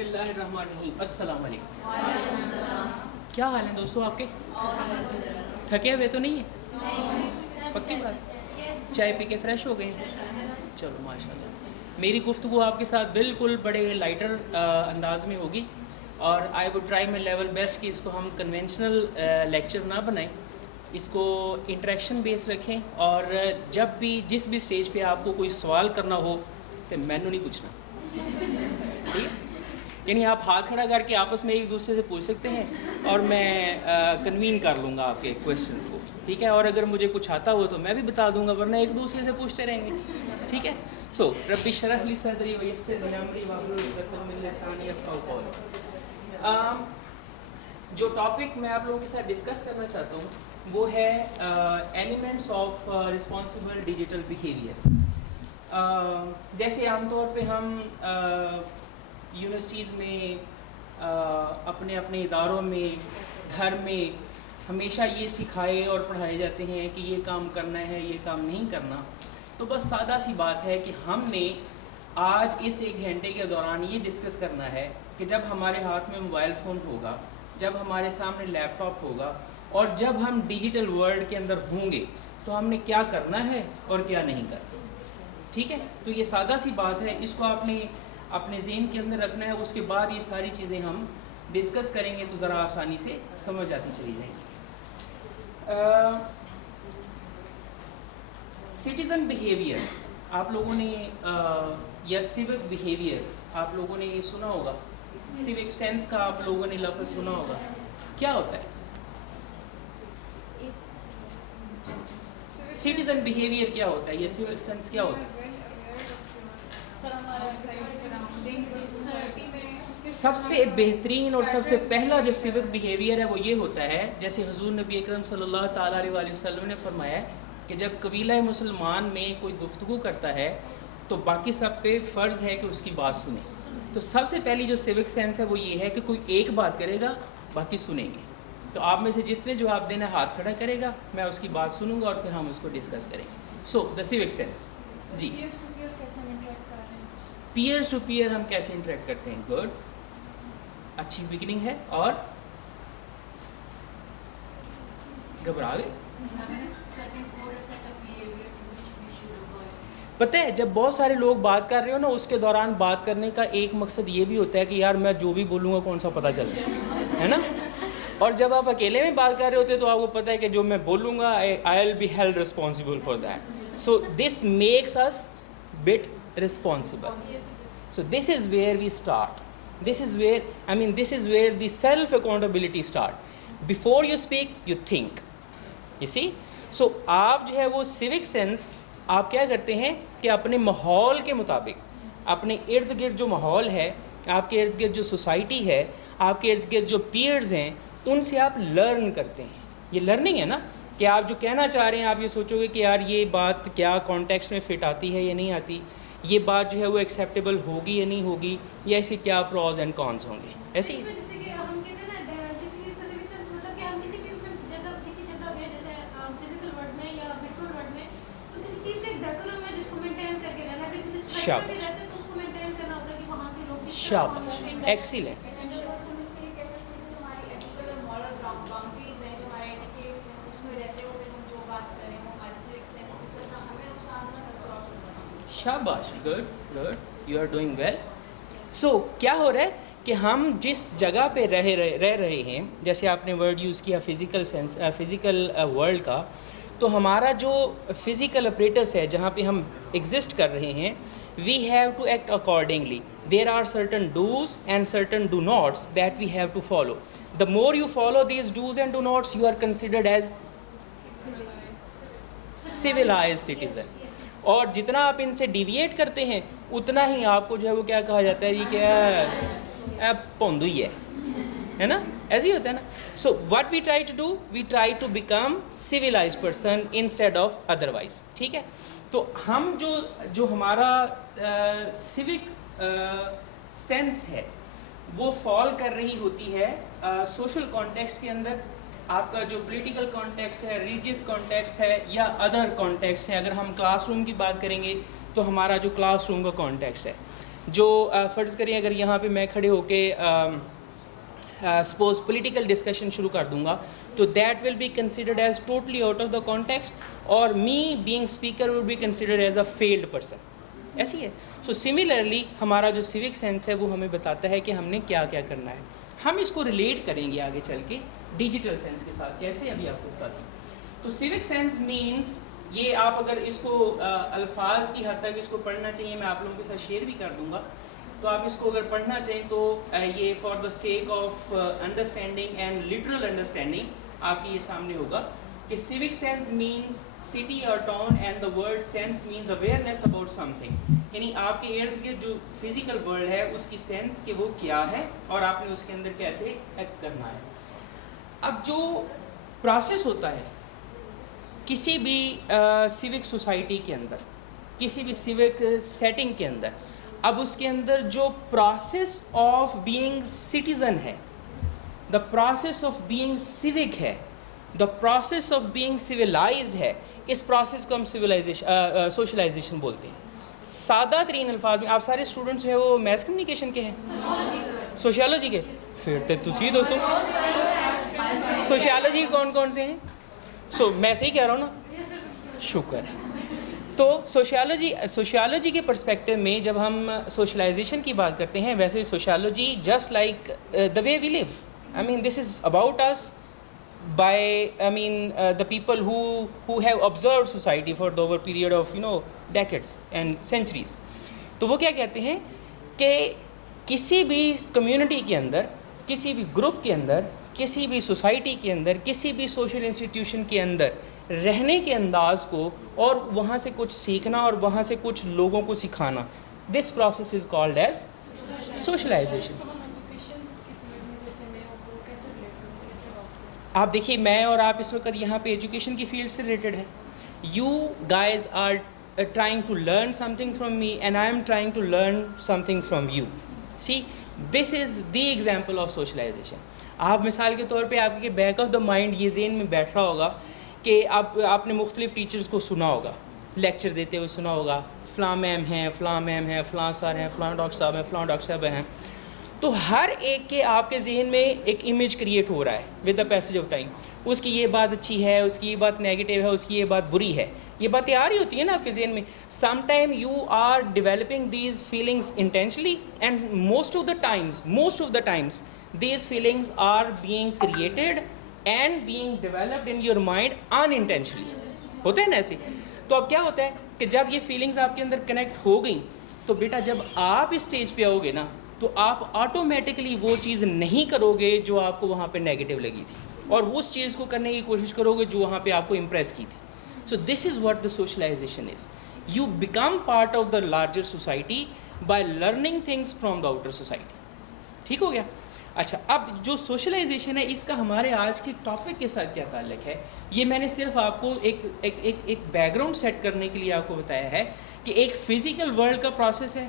اللہ الرحمن الرحیم. السلام علیکم. کیا حال ہے دوستوں آپ کے؟ تھکے ہوئے تو نہیں ہیں؟ پکی بات؟ چائے پی کے فریش ہو گئے ہیں؟ چلو ماشاء اللہ. میری گفتگو آپ کے ساتھ بالکل بڑے لائٹر انداز میں ہوگی، اور I would try my level best کہ اس کو ہم کنونشنل لیکچر نہ بنائیں، اس کو انٹریکشن بیس رکھیں، اور جب بھی جس بھی اسٹیج پہ آپ کو کوئی سوال کرنا ہو تو مینو نہیں پوچھنا، ٹھیک ہے؟ یعنی آپ ہاتھ کھڑا کر کے آپس میں ایک دوسرے سے پوچھ سکتے ہیں، اور میں کنوین کر لوں گا آپ کے کویشچنس کو، ٹھیک ہے؟ اور اگر مجھے کچھ آتا ہو تو میں بھی بتا دوں گا، ورنہ ایک دوسرے سے پوچھتے رہیں گے، ٹھیک ہے؟ سو رب اشرح لی صدری ویسر لی امری واحلل عقدۃ من لسانی یفقہوا قولی. جو ٹاپک میں آپ لوگوں کے ساتھ ڈسکس کرنا چاہتا ہوں وہ ہے elements of responsible digital behaviour. جیسے عام طور پہ ہم یونیورسٹیز میں، اپنے اپنے اداروں میں، گھر میں ہمیشہ یہ سکھائے اور پڑھائے جاتے ہیں کہ یہ کام کرنا ہے، یہ کام نہیں کرنا. تو بس سادہ سی بات ہے کہ ہم نے آج اس 1 گھنٹے کے دوران یہ ڈسکس کرنا ہے کہ جب ہمارے ہاتھ میں موبائل فون ہوگا، جب ہمارے سامنے لیپ ٹاپ ہوگا، اور جب ہم ڈیجیٹل ورلڈ کے اندر ہوں گے تو ہم نے کیا کرنا ہے اور کیا نہیں کرنا. ٹھیک ہے؟ تو یہ سادہ سی بات ہے، اس کو آپ نے اپنے ذہن کے اندر رکھنا ہے. اس کے بعد یہ ساری چیزیں ہم ڈسکس کریں گے تو ذرا آسانی سے سمجھ آتی چلی جائیں گی. سٹیزن بیہیویئر آپ لوگوں نے یا سیوک بیہیویئر آپ لوگوں نے یہ سنا ہوگا. سیوک سینس کا آپ لوگوں نے لفظ سنا ہوگا. کیا ہوتا ہے سٹیزن بیہیویئر؟ کیا ہوتا ہے یہ سیوک سینس کیا ہوتا ہے؟ سب سے بہترین اور سب سے پہلا جو سیوک بیہیویئر ہے وہ یہ ہوتا ہے، جیسے حضور نبی اکرم صلی اللہ تعالیٰ علیہ وسلم نے فرمایا کہ جب قبیلہ مسلمان میں کوئی گفتگو کرتا ہے تو باقی سب پہ فرض ہے کہ اس کی بات سنیں. تو سب سے پہلی جو سیوک سینس ہے وہ یہ ہے کہ کوئی ایک بات کرے گا، باقی سنیں گے. تو آپ میں سے جس نے جواب دینا ہاتھ کھڑا کرے گا، میں اس کی بات سنوں گا اور پھر ہم اس کو ڈسکس کریں گے. So the civic sense. جی، پیئرز ٹو پیئر ہم کیسے انٹریکٹ کرتے ہیں؟ گڈ، اچھی بگننگ ہے. اور گھبرا گئے؟ پتہ ہے جب بہت سارے لوگ بات کر رہے ہو نا، اس کے دوران بات کرنے کا ایک مقصد یہ بھی ہوتا ہے کہ یار میں جو بھی بولوں گا کون سا پتہ چل ہے نا. اور جب آپ اکیلے میں بات کر رہے ہوتے تو آپ کو پتہ ہے کہ جو میں بولوں گا I will be held responsible for that. So this makes us bit responsible. So this is where we start. This is where the self accountability start. Before you speak, you think. You see? So آپ جو ہے وہ civic sense آپ کیا کرتے ہیں کہ اپنے ماحول کے مطابق، اپنے ارد گرد جو ماحول ہے، آپ کے ارد گرد جو سوسائٹی ہے، آپ کے ارد گرد جو پیئرز ہیں، ان سے آپ لرن کرتے ہیں. یہ لرننگ ہے نا، کہ آپ جو کہنا چاہ رہے ہیں آپ یہ سوچو گے کہ یار یہ بات کیا کانٹیکسٹ میں فٹ آتی ہے یا نہیں آتی، یہ بات جو ہے وہ ایکسیپٹیبل ہوگی یا نہیں ہوگی، یا ایسے کیا پروز اینڈ کونس ہوں گے. ایسے ہی شاباش، ایکسیلنٹ. شاباش، good good, you are doing well. So کیا ہو رہا ہے کہ ہم جس جگہ پہ رہ رہے ہیں، جیسے آپ نے ورڈ یوز کیا فزیکل ورلڈ کا، تو ہمارا جو فزیکل اپریٹس ہے جہاں پہ ہم ایگزسٹ کر رہے ہیں، we have to act accordingly. There are certain dos and certain do nots that we have to follow. The more you follow these dos and do nots, you are considered as civilise citizen. اور جتنا آپ ان سے deviate کرتے ہیں اتنا ہی آپ کو جو ہے وہ کیا کہا جاتا ہے، یہ کیا پوندو ہی ہے نا، ایسے ہی ہوتا ہے نا. So what we try to do, we try to become civilise person instead of otherwise. ٹھیک ہے؟ تو ہم جو ہمارا سیوک سینس ہے وہ فال کر رہی ہوتی ہے سوشل کانٹیکسٹ کے اندر. آپ کا جو پولیٹیکل کانٹیکس ہے، ریلیجیس کانٹیکس ہے، یا ادر کانٹیکس ہے. اگر ہم کلاس روم کی بات کریں گے تو ہمارا جو کلاس روم کا کانٹیکس ہے. جو فرض کریں اگر یہاں پہ میں کھڑے ہو کے سپوز پولیٹیکل ڈسکشن شروع کر دوں گا تو that will be considered as totally out of the context, اور me being speaker will be considered as a field person. ایسی ہے. سو سملرلی ہمارا جو سیوک سینس ہے وہ ہمیں بتاتا ہے کہ ہم نے کیا کیا کرنا ہے. ہم اس کو ریلیٹ کریں گے آگے چل کے ڈیجیٹل سینس کے ساتھ, کیسے ابھی آپ کو بتاتا ہوں. تو سیوک سینس مینس, یہ آپ اگر اس کو الفاظ کی حد تک اس کو پڑھنا چاہیے, میں آپ لوگوں کے ساتھ شیئر بھی کر دوں گا, تو آپ اس کو اگر پڑھنا چاہیں تو یہ for the sake of understanding and literal understanding آپ کی یہ سامنے ہوگا کہ سیوک سینس مینس سٹی اور town and the word sense means awareness about some thing, یعنی آپ کے ارد گرد جو فزیکل ورلڈ ہے اس کی سینس کہ وہ کیا ہے اور آپ نے اس کے اندر کیسے ایکٹ کرنا ہے. اب جو پروسیس ہوتا ہے کسی بھی سیوک سوسائٹی کے اندر, کسی بھی سیوک سیٹنگ کے اندر, اب اس کے اندر جو پروسیس آف بینگ سٹیزن ہے, the process of being civic ہے, the process of being civilized ہے, اس پروسیس کو ہم سوشلائزیشن بولتے ہیں. سادہ ترین الفاظ میں, آپ سارے اسٹوڈنٹس جو ہے وہ میس کمیونیکیشن کے ہیں, سوشیالوجی کے, پھر تو تسی دوستوں سوشیالوجی کون کون سے ہیں؟ میں صحیح کہہ رہا ہوں نا, شکر ہے. تو سوشیالوجی کے پرسپیکٹو میں جب ہم سوشلائزیشن کی بات کرتے ہیں, ویسے sociology just like the way we live, I mean this is about اس by the people who have observed society for the over period of decades and centuries. تو وہ کیا کہتے ہیں کہ کسی بھی کمیونٹی کے اندر, کسی بھی گروپ کے اندر, کسی بھی سوسائٹی کے اندر, کسی بھی سوشل انسٹیٹیوشن کے اندر رہنے کے انداز کو اور وہاں سے کچھ سیکھنا اور وہاں سے کچھ لوگوں کو سکھانا, this process is called as socialisation. آپ دیکھیے میں اور آپ اس وقت یہاں پہ ایجوکیشن کی فیلڈ سے ریلیٹڈ ہے. You guys are trying to learn something from me and I am trying to learn something from you. See this is the example of socialisation. آپ مثال کے طور پہ آپ کے بیک آف دا مائنڈ یہ ذہن میں بیٹھ رہا ہوگا کہ آپ نے مختلف ٹیچرز کو سنا ہوگا, لیکچر دیتے ہوئے سنا ہوگا, فلاں میم ہیں, فلاں میم ہیں, فلاں سر ہیں, فلاں ڈاکٹر صاحب ہیں, فلاں ڈاکٹر صاحب ہیں. تو ہر ایک کے آپ کے ذہن میں ایک امیج کریٹ ہو رہا ہے with the passage of time. اس کی یہ بات اچھی ہے, اس کی یہ بات نیگیٹو ہے, اس کی یہ بات بری ہے, یہ باتیں آ رہی ہوتی ہیں نا آپ کے ذہن میں. Some time you are developing these feelings intentionally and most of the times these feelings are being created and being developed in your mind unintentionally. ہوتا ہے نا ایسے. تو اب کیا ہوتا ہے کہ جب یہ فیلنگس آپ کے اندر کنیکٹ ہو گئیں تو بیٹا جب آپ اس اسٹیج پہ آؤ گے نا تو آپ آٹومیٹکلی وہ چیز نہیں کرو گے جو آپ کو وہاں پہ نیگیٹو لگی تھی, اور اس چیز کو کرنے کی کوشش کرو گے جو وہاں پہ آپ کو امپریس کی تھی. So this is what the socialization is. You become part of the larger society by learning things from the outer society. ٹھیک ہو گیا. اچھا, اب جو سوشلائزیشن ہے اس کا ہمارے آج کے ٹاپک کے ساتھ کیا تعلق ہے, یہ میں نے صرف آپ کو ایک بیک گراؤنڈ سیٹ کرنے کے لیے آپ کو بتایا ہے کہ ایک فزیکل ورلڈ کا پروسیس ہے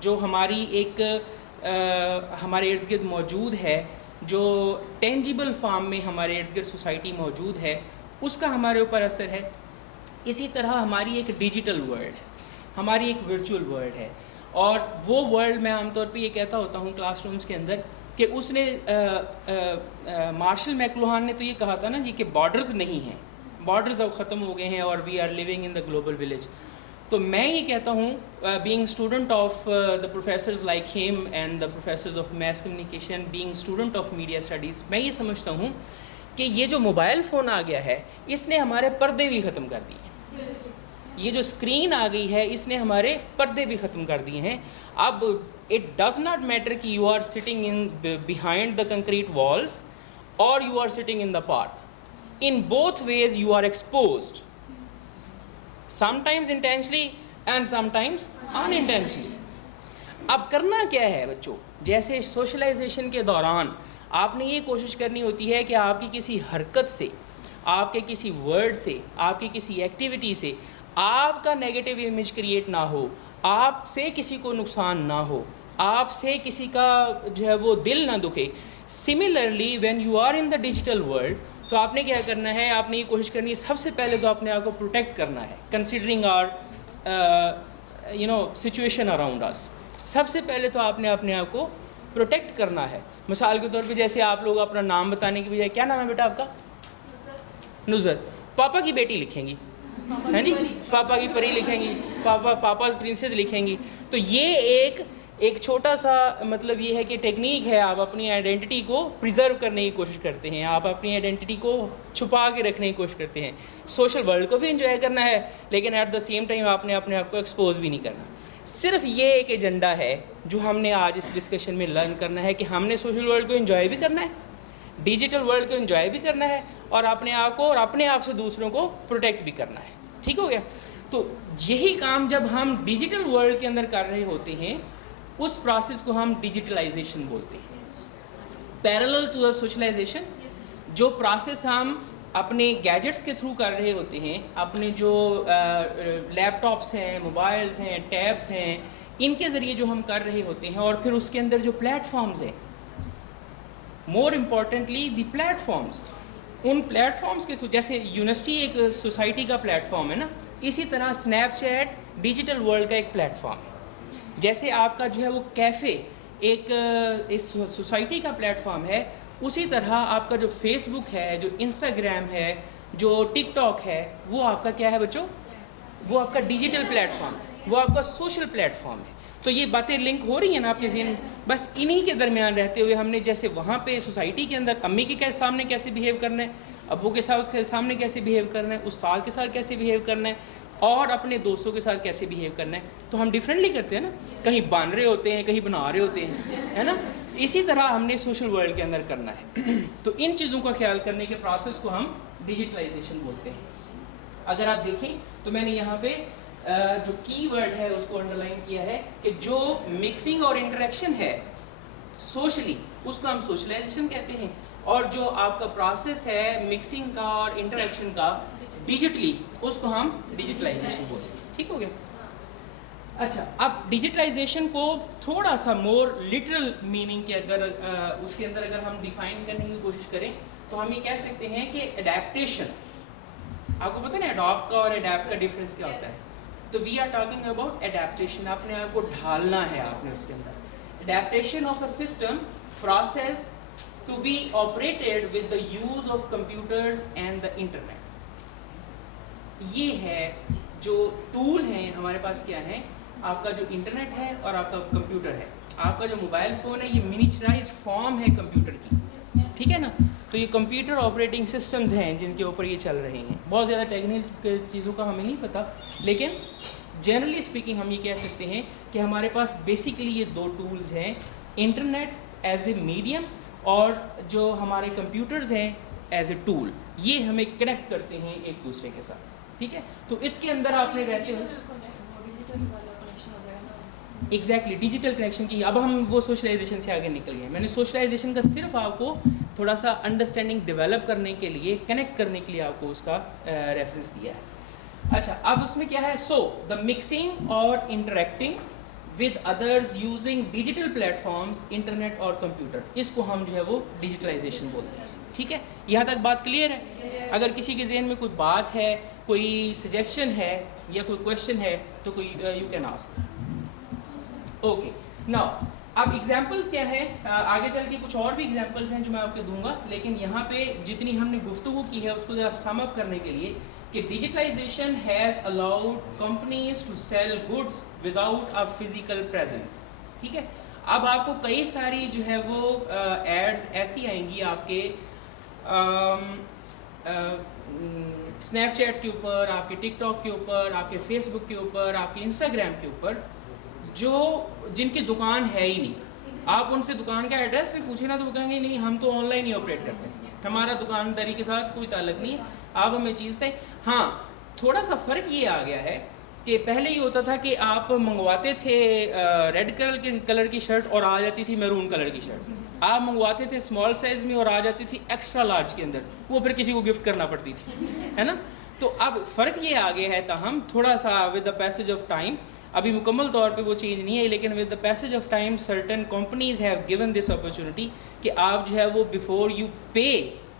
جو ہماری ایک ہمارے ارد گرد موجود ہے, جو ٹینجیبل فارم میں ہمارے ارد گرد سوسائٹی موجود ہے, اس کا ہمارے اوپر اثر ہے. اسی طرح ہماری ایک ڈیجیٹل ورلڈ ہے, ہماری ایک ورچوئل ورلڈ ہے, اور وہ ورلڈ میں عام طور پہ یہ کہتا ہوتا ہوں کلاس رومز کے اندر کہ اس نے مارشل میکلوہان نے تو یہ کہا تھا نا جی کہ بارڈرز نہیں ہیں, بارڈرز اب ختم ہو گئے ہیں اور we are living in the global village. تو میں یہ کہتا ہوں being student of the professors like him and the professors of mass communication, being student of media studies, میں یہ سمجھتا ہوں کہ یہ جو موبائل فون آ گیا ہے اس نے ہمارے پردے بھی ختم کر دیے. یہ جو اسکرین آ گئی ہے اس نے ہمارے پردے بھی ختم کر دیے ہیں. اب اٹ ڈز ناٹ میٹر کہ you are sitting in behind the concrete walls اور you are sitting in the park, in both ways you are exposed, sometimes intentionally and sometimes unintentionally. اب کرنا کیا ہے بچوں, جیسے سوشلائزیشن کے دوران آپ نے یہ کوشش کرنی ہوتی ہے کہ آپ کی کسی حرکت سے, آپ کے کسی ورڈ سے, آپ کی کسی ایکٹیویٹی سے آپ کا نیگیٹو امیج کریٹ نہ ہو, آپ سے کسی کو نقصان نہ ہو, آپ سے کسی کا جو ہے وہ دل نہ دکھے. Similarly when you are in the digital world تو آپ نے کیا کرنا ہے, آپ نے یہ کوشش کرنی ہے سب سے پہلے تو اپنے آپ کو پروٹیکٹ کرنا ہے, کنسیڈرنگ آر سچویشن اراؤنڈ اس. سب سے پہلے تو آپ نے اپنے آپ کو پروٹیکٹ کرنا ہے. مثال کے طور پہ جیسے آپ لوگ اپنا نام بتانے کی بجائے کیا نام ہے بیٹا آپ کا؟ نصرت. پاپا کی بیٹی لکھیں گی ہے نہیں, پاپا کی پری لکھیں گی, پاپاز پرنسز لکھیں گی. تو یہ ایک چھوٹا سا مطلب یہ ہے کہ ٹیکنیک ہے, آپ اپنی آئیڈینٹی کو پریزرو کرنے کی کوشش کرتے ہیں, آپ اپنی آئیڈینٹی کو چھپا کے رکھنے کی کوشش کرتے ہیں. سوشل ورلڈ کو بھی انجوائے کرنا ہے لیکن ایٹ دا سیم ٹائم آپ نے اپنے آپ کو ایکسپوز بھی نہیں کرنا. صرف یہ ایک ایجنڈا ہے جو ہم نے آج اس ڈسکشن میں لرن کرنا ہے کہ ہم نے سوشل ورلڈ کو انجوائے بھی کرنا ہے, ڈیجیٹل ورلڈ کو انجوائے بھی کرنا ہے, اور اپنے آپ کو اور اپنے آپ سے دوسروں کو پروٹیکٹ بھی کرنا ہے. ٹھیک ہو گیا؟ تو یہی کام جب ہم ڈیجیٹل ورلڈ کے اندر کر رہے ہوتے ہیں اس پروسیس کو ہم ڈیجیٹلائزیشن بولتے ہیں. پیرالل ٹو دا سوشلائزیشن, جو پروسیس ہم اپنے گیجٹس کے تھرو کر رہے ہوتے ہیں, اپنے جو لیپ ٹاپس ہیں, موبائلس ہیں, ٹیبس ہیں, ان کے ذریعے جو ہم کر رہے ہوتے ہیں, اور پھر اس کے اندر جو پلیٹ فارمز ہیں, مور امپورٹنٹلی دی پلیٹ فارمز, ان پلیٹ فارمز کے جیسے یونیورسٹی ایک سوسائٹی کا پلیٹ فارم ہے نا, اسی طرح اسنیپ چیٹ ڈیجیٹل ورلڈ کا ایک پلیٹ فارم ہے. جیسے آپ کا جو ہے وہ کیفے ایک اس سوسائٹی کا پلیٹ فارم ہے, اسی طرح آپ کا جو فیس بک ہے, جو انسٹاگرام ہے, جو ٹک ٹاک ہے, وہ آپ کا کیا ہے بچوں؟ وہ آپ کا ڈیجیٹل پلیٹ فارم, وہ آپ کا سوشل پلیٹ فارم ہے. تو یہ باتیں لنک ہو رہی ہیں نا آپ کے ذہن میں؟ بس انہی کے درمیان رہتے ہوئے ہم نے جیسے وہاں پہ سوسائٹی کے اندر امی کے سامنے کیسے بیہیو کرنا ہے, ابو کے سامنے کیسے بیہیو کرنا ہے, استاد کے ساتھ کیسے بیہیو کرنا ہے, اور اپنے دوستوں کے ساتھ کیسے بیہیو کرنا ہے, تو ہم ڈفرینٹلی کرتے ہیں نا, کہیں بان رہے ہوتے ہیں, کہیں بنا رہے ہوتے ہیں, ہے نا. اسی طرح ہم نے سوشل ورلڈ کے اندر کرنا ہے. تو ان چیزوں کا خیال کرنے کے پروسیس کو ہم ڈیجیٹلائزیشن بولتے ہیں. اگر آپ دیکھیں تو میں نے یہاں پہ جو کی ورڈ ہے اس کو انڈر لائن کیا ہے کہ جو مکسنگ اور انٹریکشن ہے سوشلی, اس کو ہم سوشلائزیشن کہتے ہیں, اور جو آپ کا پروسیس ہے مکسنگ کا اور انٹریکشن کا ڈیجیٹلی, اس کو ہم ڈیجیٹلائزیشن بولتے ہیں. ٹھیک ہو گیا؟ اچھا, اب ڈیجیٹلائزیشن کو تھوڑا سا مور لٹرل میننگ کے اگر اس کے اندر اگر ہم ڈیفائن کرنے کی کوشش کریں تو ہم یہ کہہ سکتے ہیں کہ اڈیپٹیشن. آپ کو پتہ نا اڈاپٹ کا اور اڈیپٹ کا ڈفرینس کیا ہوتا ہے؟ تو we are talking about adaptation. اپنے آپ کو ڈھالنا ہے آپ نے اس کے اندر. Adaptation of a system process to be operated with the use of computers and the internet. یہ ہے جو ٹول ہیں ہمارے پاس. کیا ہے؟ آپ کا جو انٹرنیٹ ہے اور آپ کا کمپیوٹر ہے. آپ کا جو موبائل فون ہے یہ منیچرائزڈ فارم ہے کمپیوٹر کی. ٹھیک ہے نا. تو یہ کمپیوٹر آپریٹنگ سسٹمز ہیں جن کے اوپر یہ چل رہے ہیں. بہت زیادہ ٹیکنیکل چیزوں کا ہمیں نہیں پتہ, لیکن جنرلی اسپیکنگ ہم یہ کہہ سکتے ہیں کہ ہمارے پاس بیسیکلی یہ دو ٹولز ہیں, انٹرنیٹ ایز اے میڈیم اور جو ہمارے کمپیوٹرز ہیں ایز اے ٹول. یہ ہمیں کنیکٹ کرتے ہیں ایک دوسرے کے ساتھ. ٹھیک ہے. تو اس کے اندر آپ نے رہتے ہو ایگزیکٹلی ڈیجیٹل کنیکشن کی. اب ہم وہ سوشلائزیشن سے آگے نکل گئے. میں نے سوشلائزیشن کا صرف آپ کو تھوڑا سا انڈرسٹینڈنگ ڈیولپ کرنے کے لیے, کنیکٹ کرنے کے لیے آپ کو اس کا ریفرنس دیا ہے. اچھا, اب اس میں کیا ہے؟ سو دا مکسنگ اور interacting with others using digital platforms, internet اور کمپیوٹر, اس کو ہم جو ہے وہ ڈیجیٹلائزیشن بولتے ہیں. ٹھیک ہے, یہاں تک بات کلیئر ہے؟ اگر کسی کے ذہن میں کوئی بات ہے, کوئی سجیشن ہے یا کوئی کویشچن ہے تو کوئی you can ask. Okay, now اب ایگزامپلس کیا ہے؟ آگے چل کے کچھ اور بھی ایگزامپلس ہیں جو میں آپ کو دوں گا, لیکن یہاں پہ جتنی ہم نے گفتگو کی ہے اس کو ذرا سم اپ کرنے کے لیے کہ digitalisation has allowed companies to sell goods without a physical presence. ٹھیک ہے. اب آپ کو کئی ساری جو ہے وہ ایڈز ایسی آئیں گی آپ کے اسنیپ چیٹ کے اوپر, آپ کے ٹک ٹاک کے اوپر, آپ کے فیس بک کے اوپر, آپ کے انسٹاگرام کے اوپر, جو جن کی دکان ہے ہی نہیں. آپ ان سے دکان کا ایڈریس بھی پوچھیں نا تو وہ کہیں گے نہیں ہم تو آن لائن ہی آپریٹ کرتے ہیں, ہمارا دکانداری کے ساتھ کوئی تعلق نہیں ہے, آپ ہمیں چیز دیں. ہاں, تھوڑا سا فرق یہ آ گیا ہے کہ پہلے یہ ہوتا تھا کہ آپ منگواتے تھے ریڈ کلر کی شرٹ اور آ جاتی تھی میرون کلر کی شرٹ. آپ منگواتے تھے اسمال سائز میں اور آ جاتی تھی ایکسٹرا لارج کے اندر, وہ پھر کسی کو گفٹ کرنا پڑتی تھی, ہے نا. تو اب فرق یہ آ گیا ہے تاہم تھوڑا سا with the passage of time, ابھی مکمل طور پہ وہ چینج نہیں ہے, لیکن with the passage of time certain companies have given this opportunity کہ آپ جو ہے وہ before you pay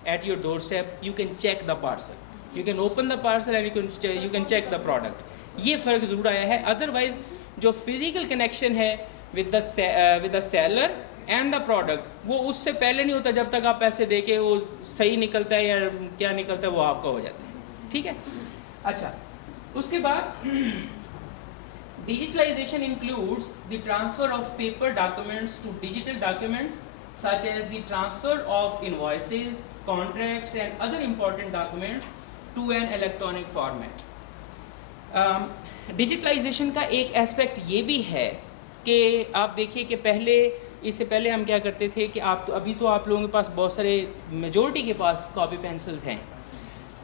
at your doorstep you can check the parcel, you can open the parcel and you can check the product. یہ فرق ضرور آیا ہے. ادروائز جو فزیکل کنیکشن ہے with the seller and the product. وہ اس سے پہلے نہیں ہوتا جب تک آپ پیسے دے کے وہ صحیح نکلتا ہے یا کیا نکلتا ہے وہ آپ کا ہو جاتا ہے. ٹھیک ہے. اچھا اس کے بعد digitalization includes the transfer of paper documents to digital documents such as the transfer of invoices, contracts and other important documents to an electronic format. Digitalisation کا ایک اسپیکٹ یہ بھی ہے کہ آپ دیکھیے کہ اس سے پہلے ہم کیا کرتے تھے کہ ابھی تو آپ لوگوں کے پاس بہت سارے میجورٹی کے پاس کاپی پینسلز ہیں.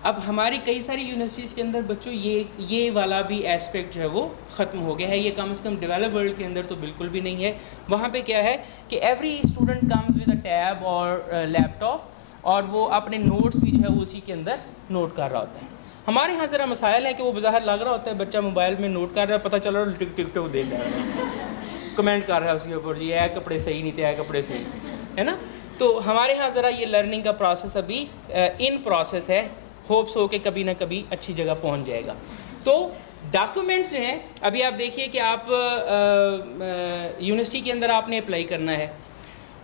اب ہماری کئی ساری یونیورسٹیز کے اندر بچوں یہ والا بھی اسپیکٹ جو ہے وہ ختم ہو گیا ہے. یہ کم از کم ڈیولپ ورلڈ کے اندر تو بالکل بھی نہیں ہے. وہاں پہ کیا ہے کہ every student comes with a tab اور لیپ ٹاپ اور وہ اپنے نوٹس بھی جو ہے وہ اسی کے اندر نوٹ کر رہا ہوتا ہے. ہمارے یہاں ذرا مسائل ہے کہ وہ بظاہر لگ رہا ہوتا ہے بچہ موبائل میں نوٹ کر رہا ہے, پتہ چل رہا ہے ٹک ٹک دیکھ رہا ہے, کمنٹ کر رہا ہے اس کے اوپر جی کپڑے صحیح نہیں تھے کپڑے صحیح ہے نا. تو ہمارے یہاں ذرا یہ لرننگ کا پروسیس ابھی ان پروسیس ہے. ہوپس ہو کہ کبھی نہ کبھی اچھی جگہ پہنچ جائے گا. تو ڈاکومنٹس جو ہیں ابھی آپ دیکھیے کہ آپ یونیورسٹی کے اندر آپ نے اپلائی کرنا ہے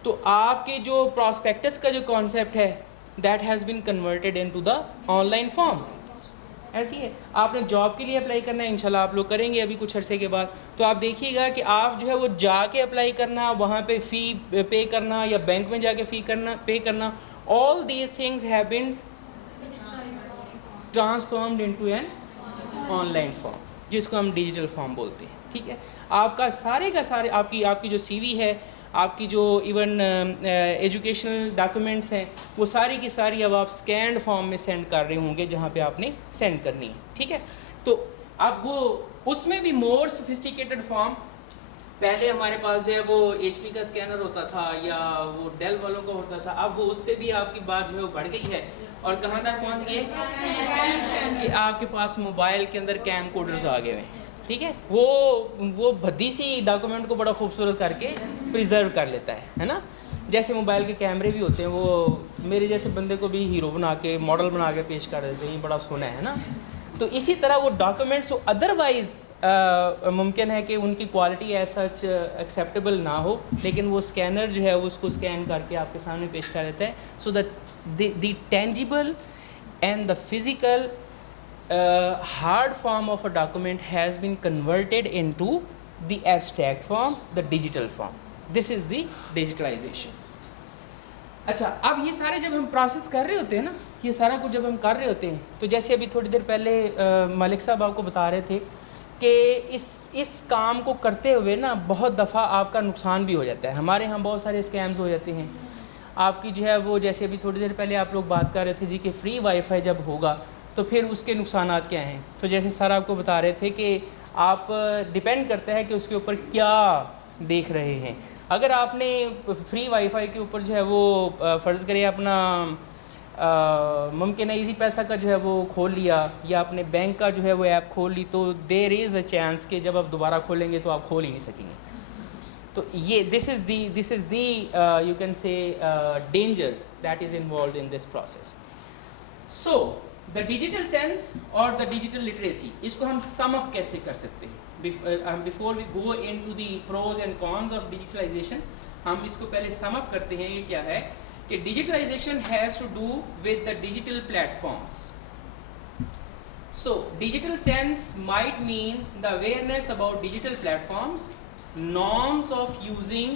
تو آپ کے جو پراسپیکٹس کا جو کانسیپٹ ہے that has been converted into the online form. ایسی ہے آپ نے جاب کے لیے اپلائی کرنا ہے, انشاءاللہ آپ لوگ کریں گے ابھی کچھ عرصے کے بعد. تو آپ دیکھیے گا کہ آپ جو ہے وہ جا کے اپلائی کرنا, وہاں پہ فی پے کرنا یا بینک میں جا کے فی پے کرنا, all these things have been transformed into an online form جس کو ہم ڈیجیٹل فارم بولتے ہیں. ٹھیک ہے. آپ کا سارے آپ کی جو سی وی ہے, آپ کی جو ایون ایجوکیشنل ڈاکومنٹس ہیں وہ ساری کی ساری اب آپ اسکینڈ فارم میں سینڈ کر رہے ہوں گے جہاں پہ آپ نے سینڈ کرنی ہے. ٹھیک ہے. تو اب وہ اس میں بھی مور سوفسٹیکیٹڈ فارم, پہلے ہمارے پاس جو ہے وہ ایچ پی کا اسکینر ہوتا تھا یا وہ ڈیل والوں کا ہوتا تھا, اب وہ اس سے بھی آپ کی بات جو ہے وہ بڑھ گئی ہے اور کہاں تک پہنچ گئی ہے کہ آپ کے پاس موبائل کے اندر کیم کوڈرز آ گئے ہوئے ہیں. ٹھیک ہے. وہ بھدی سی ڈاکومنٹ کو بڑا خوبصورت کر کے پریزرو کر لیتا ہے نا. جیسے موبائل کے کیمرے بھی ہوتے ہیں, وہ میرے جیسے بندے کو بھی ہیرو بنا کے ماڈل بنا کے پیش کر دیتے ہیں, یہ بڑا سونا ہے نا. تو اسی طرح وہ ڈاکومنٹس ادروائز ممکن ہے کہ ان کی کوالٹی ایز سچ ایکسیپٹیبل نہ ہو, لیکن وہ اسکینر جو ہے وہ اس کو اسکین کر کے آپ کے سامنے پیش کر دیتا ہے. So that the tangible and the physical hard form of a document has been converted into the abstract form, the digital form. This is the digitalization. اچھا اب یہ سارے جب ہم پروسیس کر رہے ہوتے ہیں نا, یہ سارا کچھ جب ہم کر رہے ہوتے ہیں تو جیسے ابھی تھوڑی دیر پہلے ملک صاحب آپ کو بتا رہے تھے کہ اس کام کو کرتے ہوئے نا بہت دفعہ آپ کا نقصان بھی ہو جاتا ہے. ہمارے یہاں بہت سارے اسکیمز ہو جاتے ہیں آپ کی جو ہے وہ, جیسے ابھی تھوڑی دیر پہلے آپ لوگ بات کر رہے تھے جی کہ فری وائی فائی جب ہوگا تو پھر اس کے نقصانات کیا ہیں. تو جیسے سر آپ کو بتا رہے تھے کہ آپ ڈپینڈ کرتا ہے کہ اس کے اوپر کیا دیکھ رہے ہیں. اگر آپ نے فری وائی فائی کے اوپر جو ہے وہ فرض کرے اپنا ممکن ہے ایزی پیسہ کا جو ہے وہ کھول لیا یا اپنے بینک کا جو ہے وہ ایپ کھول لی, تو دیر از اے چانس کہ جب آپ دوبارہ کھولیں گے تو آپ کھول ہی نہیں سکیں گے. تو یہ this is the you can say danger that is involved in this process. So the digital sense اور دا ڈیجیٹل لٹریسی, اس کو ہم سم اپ کیسے کر سکتے ہیں before we go into the pros and cons of digitalisation. ہم اس کو پہلے سم اپ کرتے ہیں. یہ کیا ہے کہ digitalisation has to do with the digital platforms. So digital sense might mean the awareness about digital platforms, norms of using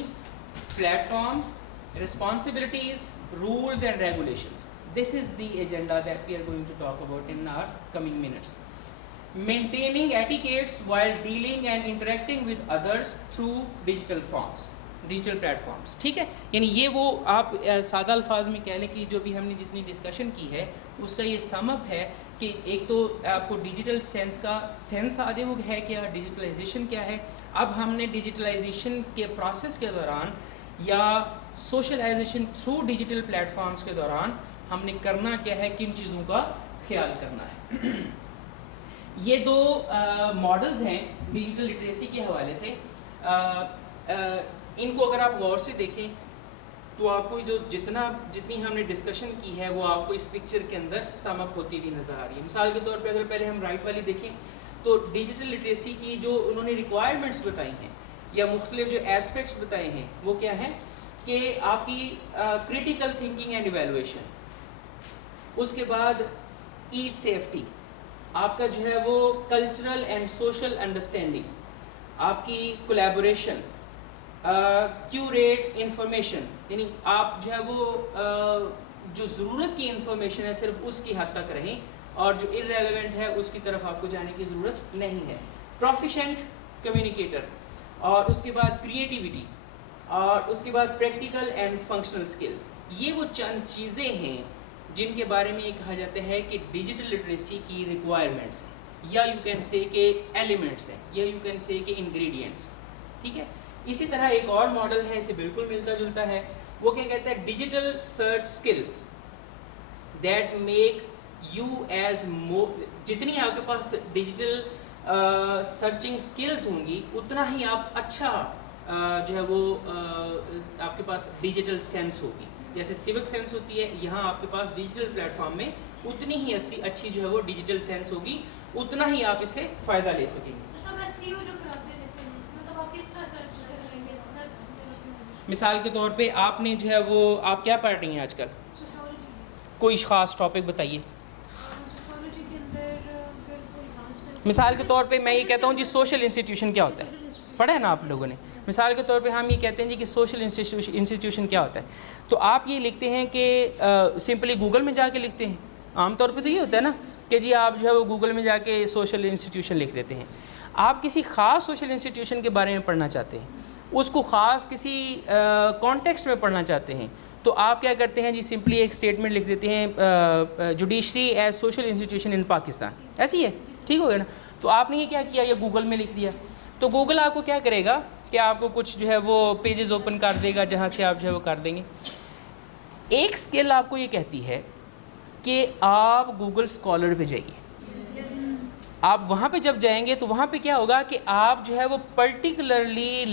platforms, responsibilities, rules and regulations. This is the agenda that we are going to talk about in our coming minutes. Maintaining etiquettes while dealing and interacting with others through digital forms, digital platforms. ٹھیک ہے. یعنی یہ وہ آپ سادہ الفاظ میں کہہ لیں کہ جو بھی ہم نے جتنی ڈسکشن کی ہے اس کا یہ سم اپ ہے کہ ایک تو آپ کو ڈیجیٹل سینس کا سینس آدھے وہ ہے کیا, ڈیجیٹلائزیشن کیا ہے. اب ہم نے ڈیجیٹلائزیشن کے پروسیس کے دوران یا سوشلائزیشن تھرو ڈیجیٹل پلیٹفارمس کے دوران ہم نے کرنا کیا ہے, کن چیزوں کا خیال کرنا ہے. یہ دو ماڈلز ہیں ڈیجیٹل لٹریسی کے حوالے سے. ان کو اگر آپ غور سے دیکھیں تو آپ کو جو جتنی ہم نے ڈسکشن کی ہے وہ آپ کو اس پکچر کے اندر سم اپ ہوتی ہوئی نظر آ رہی ہے. مثال کے طور پہ اگر پہلے ہم رائٹ والی دیکھیں تو ڈیجیٹل لٹریسی کی جو انہوں نے ریکوائرمنٹس بتائی ہیں یا مختلف جو ایسپیکٹس بتائے ہیں وہ کیا ہیں کہ آپ کی کریٹیکل تھنکنگ اینڈ ایویلویشن، اس کے بعد ای سیفٹی، آپ کا جو ہے وہ کلچرل اینڈ سوشل انڈرسٹینڈنگ، آپ کی کولیبوریشن، کیوریٹ انفارمیشن، یعنی آپ جو ہے وہ جو ضرورت کی انفارمیشن ہے صرف اس کی حد تک رہیں اور جو ارریلیونٹ ہے اس کی طرف آپ کو جانے کی ضرورت نہیں ہے، پروفیشنٹ کمیونیکیٹر، اور اس کے بعد کریٹیوٹی، اور اس کے بعد پریکٹیکل اینڈ فنکشنل سکلز. یہ وہ چند چیزیں ہیں جن کے بارے میں یہ کہا جاتا ہے کہ ڈیجیٹل لٹریسی کی ریکوائرمنٹس ہیں، یا یو کین سے کہ ایلیمنٹس ہیں، یا یو کین سے کہ انگریڈینٹس. ٹھیک ہے. اسی طرح ایک اور ماڈل ہے، اسے بالکل ملتا جلتا ہے، وہ کیا کہتا ہے digital search skills that make you as جتنی آپ کے پاس ڈیجیٹل سرچنگ سکلز ہوں گی اتنا ہی آپ اچھا جو ہے وہ آپ کے پاس ڈیجیٹل سینس ہوگی. جیسے سیوک سینس ہوتی ہے، یہاں آپ کے پاس ڈیجیٹل پلیٹ فارم میں اتنی ہی اچھی جو ہے وہ ڈیجیٹل سینس ہوگی، اتنا ہی آپ اسے فائدہ لے سکیں گے. مثال کے طور پہ آپ نے جو ہے وہ آپ کیا پڑھ رہی ہیں آج کل؟ کوئی خاص ٹاپک بتائیے. مثال کے طور پہ میں یہ کہتا ہوں جی سوشل انسٹیٹیوشن کیا ہوتا ہے، پڑھا ہے نا آپ لوگوں نے. مثال کے طور پہ ہم یہ کہتے ہیں جی کہ سوشل انسٹیٹیوشن کیا ہوتا ہے، تو آپ یہ لکھتے ہیں کہ سمپلی گوگل میں جا کے لکھتے ہیں. عام طور پہ تو یہ ہوتا ہے نا کہ جی آپ جو ہے وہ گوگل میں جا کے سوشل انسٹیٹیوشن لکھ دیتے ہیں. آپ کسی خاص سوشل انسٹیٹیوشن کے بارے میں پڑھنا چاہتے ہیں، اس کو خاص کسی کانٹیکسٹ میں پڑھنا چاہتے ہیں، تو آپ کیا کرتے ہیں جی سمپلی ایک اسٹیٹمنٹ لکھ دیتے ہیں جوڈیشری ایز سوشل انسٹیٹیوشن ان پاکستان. ایسی ہے، ٹھیک ہو گیا نا. تو آپ نے یہ کیا کیا، یہ گوگل میں لکھ دیا. تو گوگل آپ کو کیا کرے گا کہ آپ کو کچھ جو ہے وہ پیجز اوپن کر دے گا جہاں سے آپ جو ہے وہ کر دیں گے. ایک اسکل آپ کو یہ کہتی ہے کہ آپ گوگل اسکالر پہ جائیے. آپ وہاں پہ جب جائیں گے تو وہاں پہ کیا ہوگا کہ آپ جو ہے وہ پرٹیکولرلی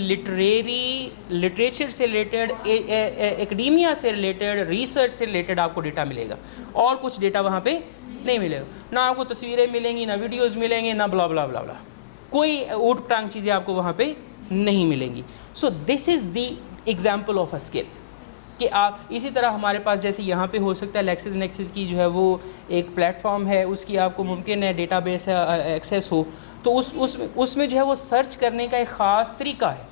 لٹریچر سے ریلیٹڈ، ایکڈیمیا سے ریلیٹڈ، ریسرچ سے ریلیٹڈ آپ کو ڈیٹا ملے گا، اور کچھ ڈیٹا وہاں پہ نہیں ملے گا. نہ آپ کو تصویریں ملیں گی، نہ ویڈیوز ملیں گے، نہ بلا بلا بلا بلا، کوئی اوٹ پٹانگ چیزیں آپ کو وہاں پہ نہیں ملیں گی. So this is the example of a skill کہ آپ اسی طرح ہمارے پاس جیسے یہاں پہ ہو سکتا ہے لیکسس نیکسس کی جو ہے وہ ایک پلیٹ فارم ہے، اس کی آپ کو ممکن ہے ڈیٹا بیس ایکسیس ہو، تو اس میں جو ہے وہ سرچ کرنے کا ایک خاص طریقہ ہے.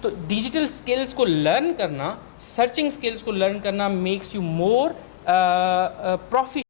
تو ڈیجیٹل سکلز کو لرن کرنا، سرچنگ سکلز کو لرن کرنا میکس یو مور پروفیشنل.